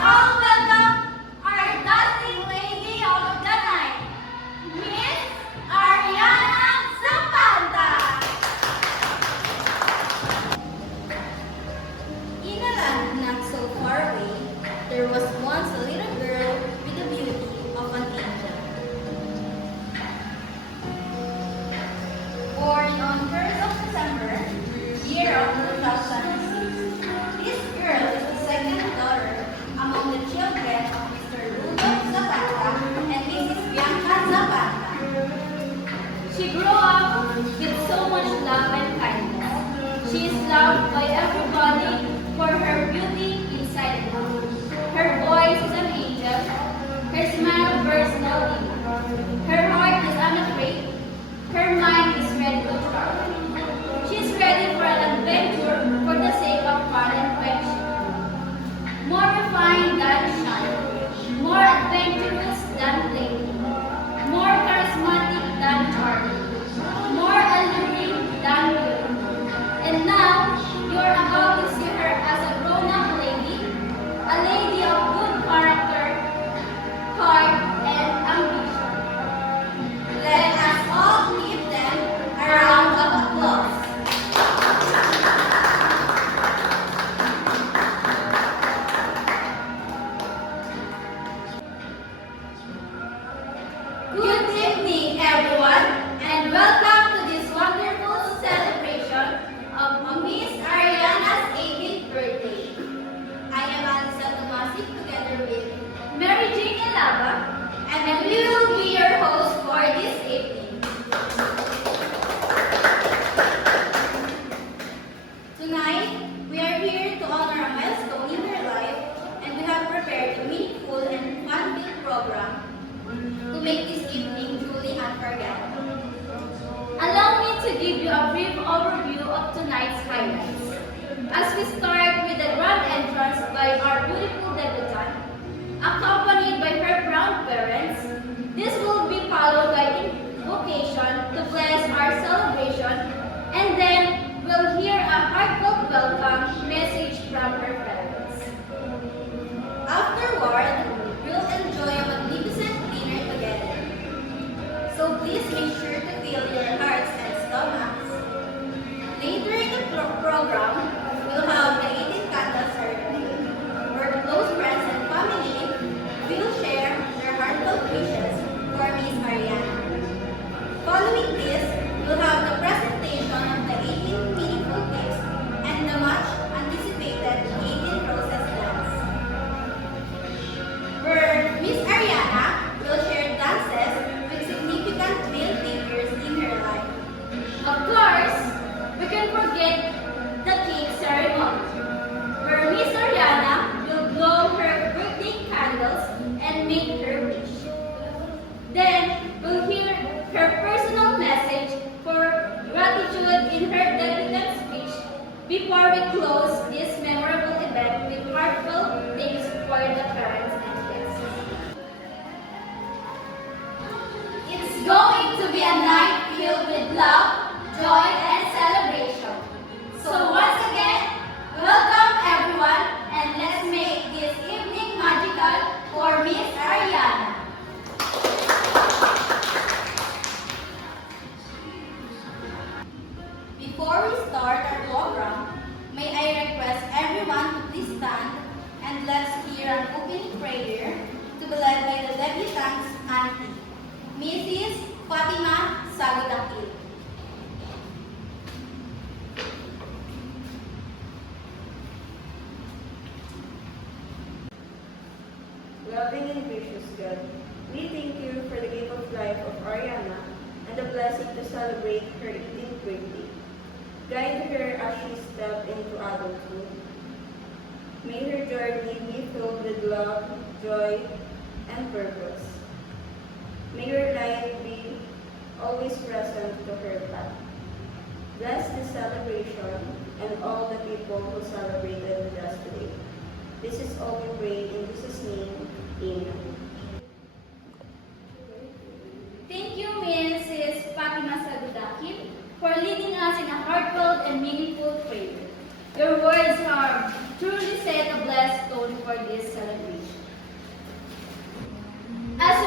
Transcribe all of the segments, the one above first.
all welcome our dazzling lady of the night, Miss Ariana Zapata. In a land not so far away, there was once a little girl with the beauty of an angel. Born on 3rd of December, year of 2006, this girl is the second daughter among the children of Mr. Rudolph Zapata and Mrs. Bianca Zapata. She grew up with so much love and kindness. She is loved by everybody for her beauty inside and out. Her voice is an angel. Her smile bursts no limit. Her heart is unafraid. Her mind is ready to travel. She is ready for an adventure for the sake of fun and friendship. More refined than shy, more adventurous than playful, more charismatic than charming, more alluring than beautiful. And now, you are about to see her as a grown-up lady, a lady of good character, heart, and ambition. Let us all give them a round of applause. Good evening, everyone, and welcome to this wonderful celebration of Miss Ariana's 18th birthday. I am Alisa Tomasic together with Mary Jane Elaba, and we will be your host for this evening. Tonight, we are here to honor a milestone in her life, and we have prepared a meaningful and fun-filled program to make this evening truly unforgettable. Allow me to give you a brief overview of tonight's highlights. As we start with the grand entrance by our beautiful debutante, accompanied by her proud parents, this will be followed by invocation to bless our celebration, and then we'll hear a heartfelt welcome message from her parents. Afterward, we'll enjoy a magnificent dinner together. So please make sure to fill your hearts and stomachs. Later in the program, we'll have the 18 candle ceremony, where close friends and family will share their heartfelt wishes for Miss Ariana. Following this, we'll have the presentation of the 18 meaningful gifts and the much anticipated 18 roses dance, where Miss Ariana will share dances with significant male figures in her life. Of course, we can forget the cake ceremony, where Miss Ariana will blow her birthday candles and make her wish. Then, we'll hear her personal message for gratitude in her debutante speech before we close this memorable event with heartfelt thanks for the parents and guests. It's going to be a night filled with love, joy, and celebration. So once again, welcome everyone, and let's make this evening magical for Miss Ariana. Before we start our program, may I request everyone to please stand and let's hear an opening prayer to be led by the debutante's auntie, Mrs. Fatima Sagudakil. Loving and gracious God, we thank you for the gift of life of Ariana and the blessing to celebrate her 18th birthday. Guide her as she steps into adulthood. May her journey be filled with love, joy, and purpose. May your light be always present to her path. Bless this celebration and all the people who celebrated with us today. This is all we pray in Jesus' name. Amen. Thank you, Mrs. Fatima Sagudakil, for leading us in a heartfelt and meaningful prayer. Your words have truly set a blessed tone for this celebration.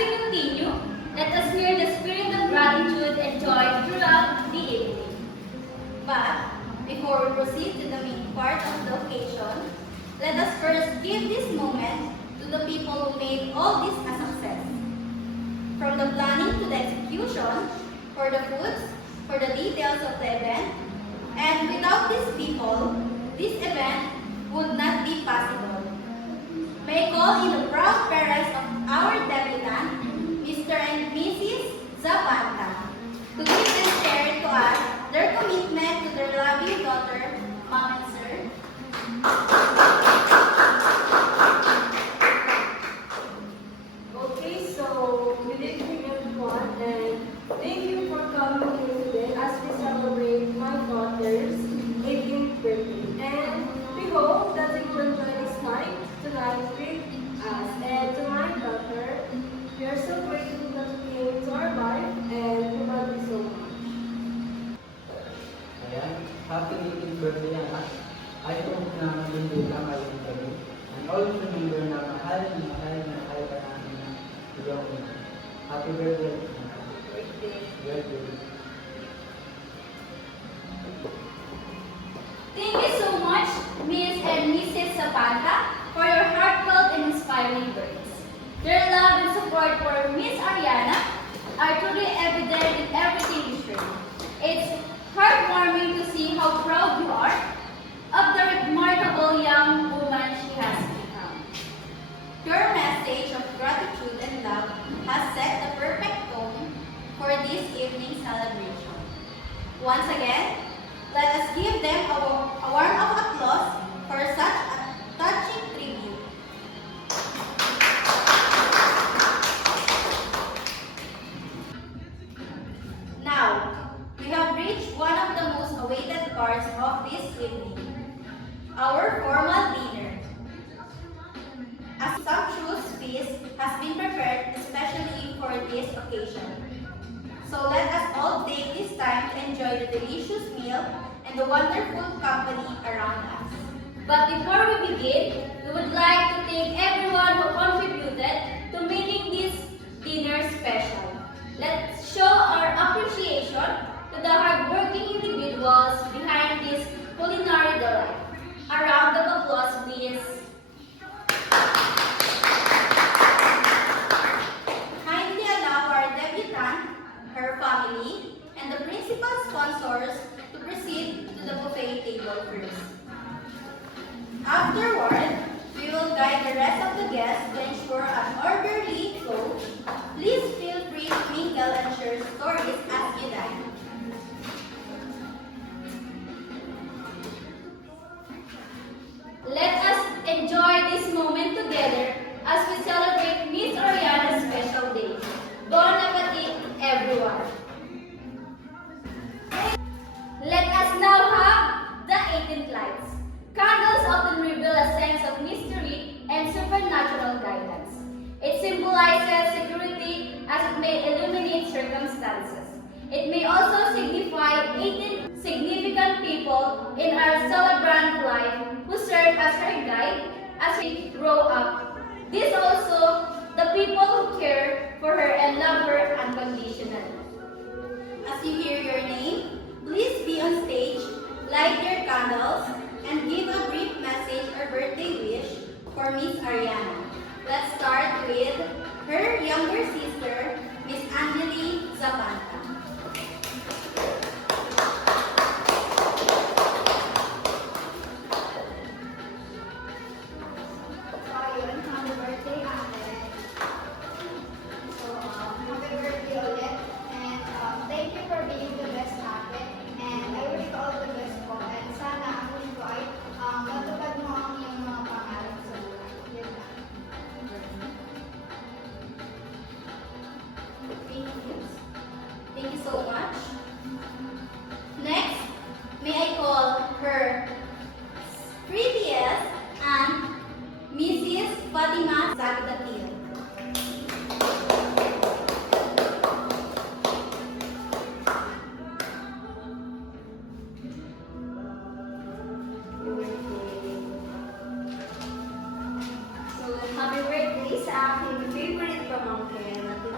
we continue, let us hear the spirit of gratitude and joy throughout the evening. But before we proceed to the main part of the occasion, let us first give this moment to the people who made all this a success. From the planning to the execution, for the foods, for the details of the event, and without these people, this event would not be possible. May I call in the proud parents of our debutant, Mr. and Mrs. Zapata, to give and share to us their commitment to their loving daughter, Mom and Sir. Okay, so good evening everyone, and thank you for coming here today as we celebrate my daughter's 18th birthday. And we hope that you will enjoy this night tonight with us. And to my daughter, we are so grateful that you came into our life, and we love you so much. Ayan, happy 18th birthday anak. I hope na maging ka ngayong gabi. And always remember na mahal ka namin na iyong ina. Happy birthday. Birthday. Thank you so much, Miss and Mrs. Zapata, for your heartfelt and inspiring words. Your love and support for Miss Ariana are truly evident in everything you share. It's heartwarming to see how proud you are of the remarkable young woman she has become. Your message of gratitude and love has set the perfect tone for this evening's celebration. Once again, let us give them a warm of applause for such a touching tribute. Now, we have reached one of the most awaited parts of this evening, our formal dinner. A sumptuous feast has been prepared especially for this occasion. So let us all take this time to enjoy the delicious meal and the wonderful company around us. But before we begin, we would like to thank everyone who contributed to making this dinner special. Let's show our appreciation to the hardworking individuals behind this culinary delight. A round of applause, please. Kindly allow our debutante, her family, and the principal sponsors to proceed to the buffet table first. Afterward, we will guide the rest of the guests to ensure an orderly flow. Please feel free to mingle and share stories as you dine. Let us enjoy this moment together as we celebrate Miss Oriana's special day. Bon appetit, everyone. Let us now have the 18th lights. Candles often reveal a sense of mystery and supernatural guidance. It symbolizes security as it may illuminate circumstances. It may also signify 18 significant people in our celebrant life who serve as her guide as we grow up. These also the people who care for her and love her unconditionally. As you hear your name, please be on stage, light your candles, and give a brief message or birthday wish for Miss Ariana. Let's start with her younger sister, Miss Angeli Zapata. So, ayun, happy birthday, ate. So, happy birthday ulit. And thank you for being the best ate. And I wish you all the best po. And sana ang wish ko ay matupad mo ang iyong mga pangarap sa buhay. Yun lang. Thank you. Thank you so much. Next, may I call her prettiest aunt, Mrs. Fatima Zagdatil. So, happy birthday sa aking favorite pamangkin na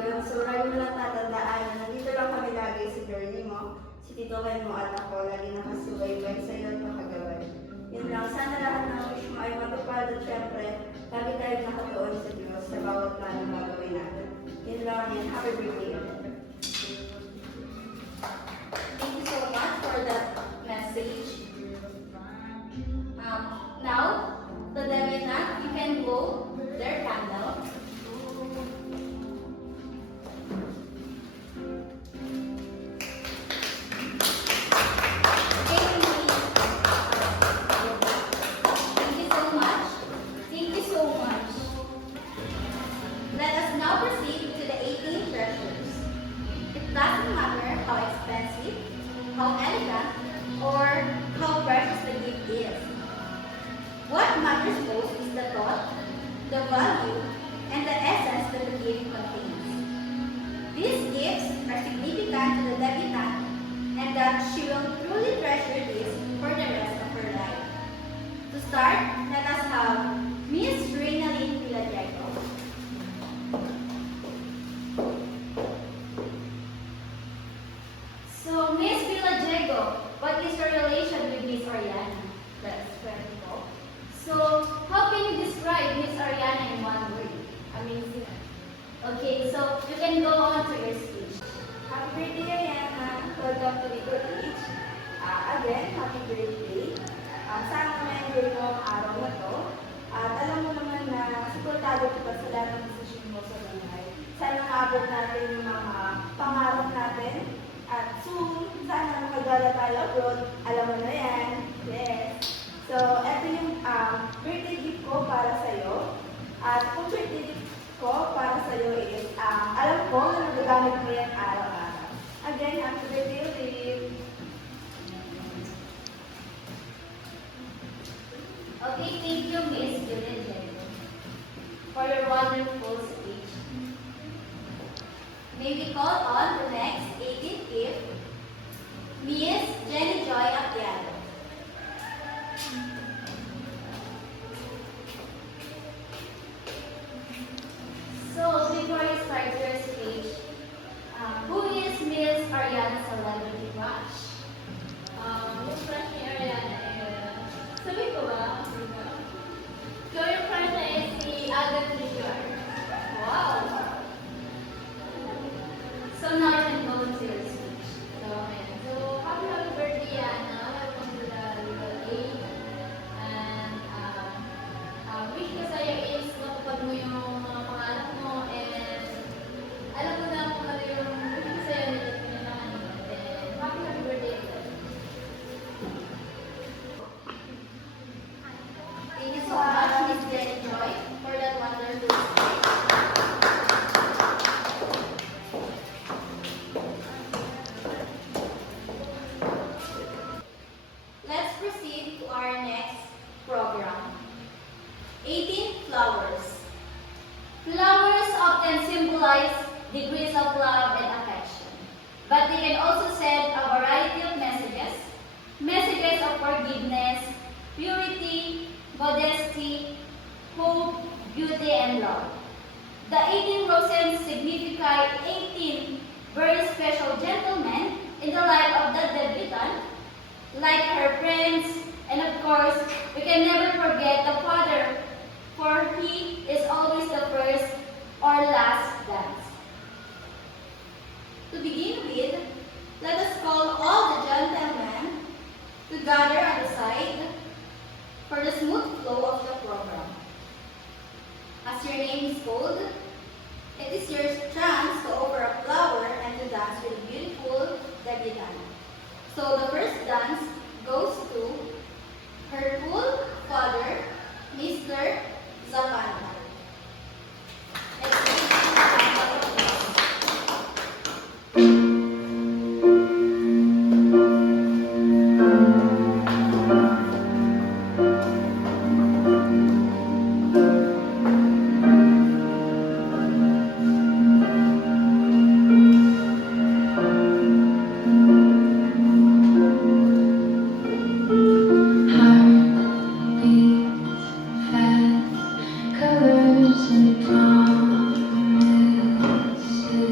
good. So, lagi mo lang tatandaan na nandito lang kami lagi si Bernie mo, si Tito Ken mo at ako, lagi nakasubaybay sa iyo at makagawad. Yun lang, sana lahat ng wish mo ay matupad at syempre, lagi tayo nakatuon sa Diyos sa bawat plano gagawin natin. Yun lang, and happy birthday ulit. Thank you so much for that message. Now, the debutant, you can blow their candle. Thank you so much. Thank you so much. Let us now proceed to the 18 treasures. It doesn't matter how expensive, how elegant, or how precious the gift is. What matters most is the thought, the value, and the essence that the gift contains. These gifts are significant to the debutant and that she will truly treasure this for the rest of her life. To start, let us have Miss Reynalyn Villadiego. So, Miss Villadiego, what is your relation with Miss Ariana? That's very cool. So, how can you describe Miss Ariana in one word? Amazing. Okay, so you can go on to your speech. Happy birthday, Ayana! Welcome to Little Age. Again, happy birthday. Sana ma-enjoy mo ang araw na to. At alam mo naman na suportado kita sa lahat ng desisyon mo sa buhay. Sana maabot natin yung mga pangarap natin. At soon, sana makagala tayo abroad. Alam mo na yan. Yes. So, eto yung birthday gift ko para sa'yo. At kung birthday gift ko para sa'yo is, alam ko na nagagamit mo yan araw-araw. Again, happy birthday ulit. Okay, thank you, Miss Villadiego, for your wonderful speech. May we call on the next 18th gift, Miss Jenny Joy Apiado. So, before you start your speech, who is Miss Ariana Celebrity Crush? Yung crush ni Ariana sabi ko ba? So, yung crush na is si Agatha Rizal. Wow! So now you can go into your speech. So, ayan. So, happy birthday, Ana. Welcome to the Little Age. And, wish ko sa'yo is matupad mo yung mga pangarap mo and alam mo na kung ano yung wish ko sa'yo na pinanahan mo. And, happy birthday. Thank you so much, Miss Jenny Joy, for that wonderful speech. Let's proceed to our next program. 18 flowers. Flowers often symbolize degrees of love and affection, but they can also send a variety of messages. Messages of forgiveness, purity, modesty, hope, beauty, and love. The 18 roses signify 18 very special gentlemen in the life of the debutant, like her friends, and of course, we can never forget the father, for he is always the first or last dance. To begin with, let us call all the gentlemen to gather at the side for the smooth flow of the program. As your name is called, it is your chance to offer a flower and to dance with a beautiful debutant. So the first dance goes to her full father, Mr. Zapata. Let's give him a round of applause. Colors and promises.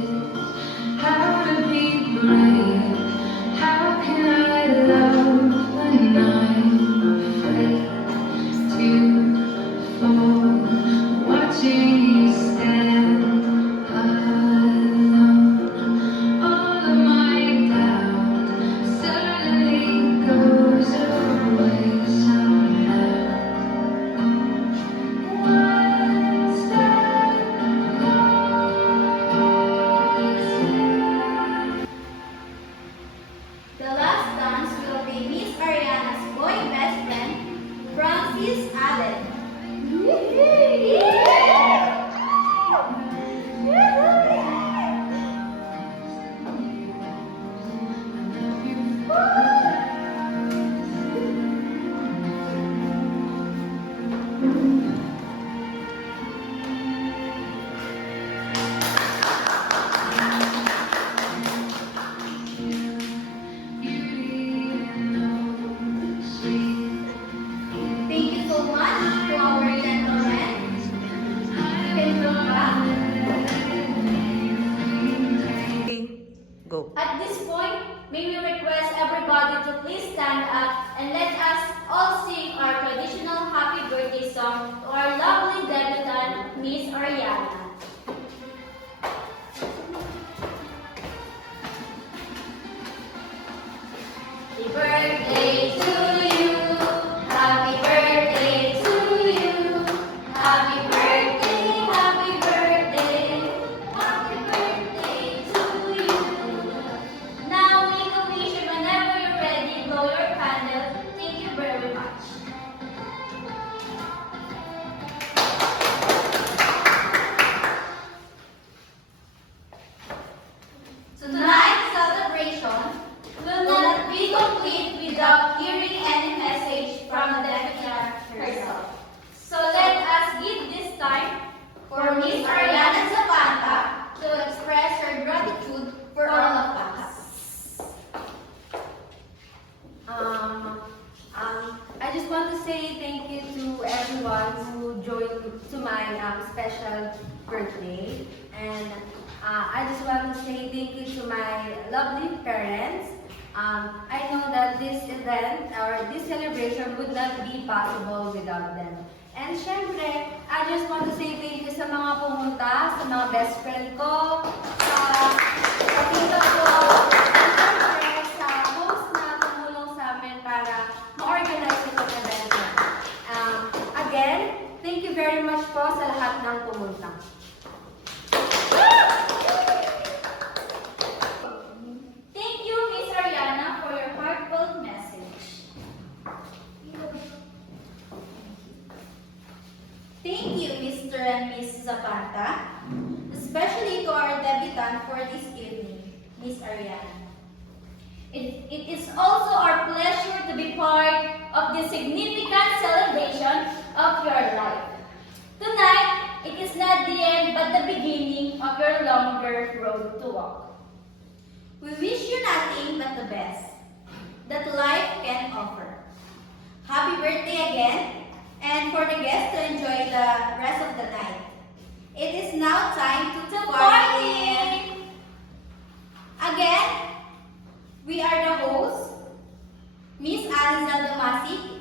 Miss Ariana. Happy birthday to you. Happy birthday to you. Happy birthday, happy birthday. Happy birthday to you. Now make a wish and whenever you're ready, blow your candle. Thank you very much. Tonight's celebration will not be complete without hearing any message from the deputy herself. So let us give this time For Miss Ariana Zapata to express her gratitude for all of us. I just want to say thank you to everyone who joined to my special birthday. And I just want to say thank you to my lovely parents. I know that this event or this celebration would not be possible without them. And syempre, I just want to say thank you sa mga pumunta, sa mga best friend ko, sa tita ko, and syempre sa host na tumulong sa amin para ma-organize itong event na. Again, thank you very much po sa lahat ng pumunta. Thank you, Miss Ariana, for your heartfelt message. Thank you, Mr. and Miss Zapata, especially to our debutant for this evening, Miss Ariana. It is also our pleasure to be part of this significant celebration of your life. Tonight, it is not the end but the beginning of your longer road to walk. We wish you nothing but the best that life can offer. Happy birthday again, and for the guests to enjoy the rest of the night. It is now time to party! Again, we are the hosts, Miss Aliza Damasi